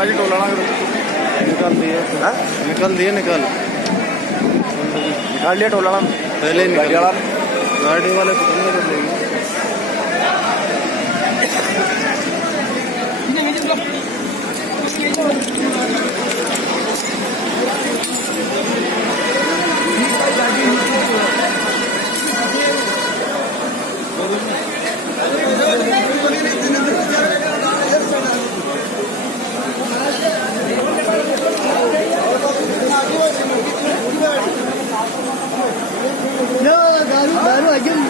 निकालना जी टोला ना करो। निकाल दिए हाँ निकाल दिए निकाल निकाल लिया टोला ना पहले ही गाड़ी निकाल वाला गाड़ी वाले पता नहीं कब लेंगे दारू दारू अजून